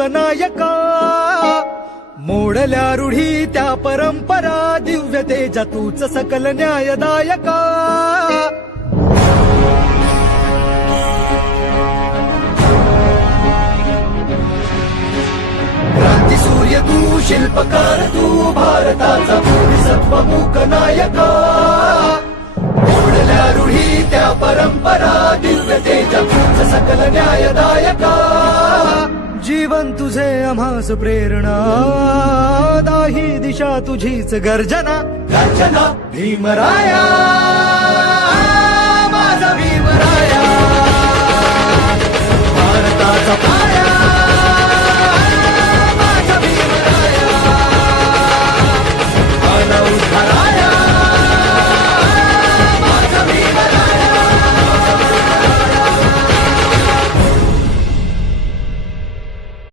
मूकनायका, मोडल्या रूढी त्या परंपरा, दिव्य तेजा तूच सकल न्यायदायका. क्रांती सूर्य तू, शिल्पकार तू, भारताचा बोधिसत्व मूकनायका. मोडल्या रूढी त्या परंपरा, दिव्य तेजा तूच सकल न्यायदायका. जीवन तुझे आम्हास प्रेरणा, दाही दिशा तुझीच गर्जना. गर्जना भीमराया, माझा भीमराया, भारताचा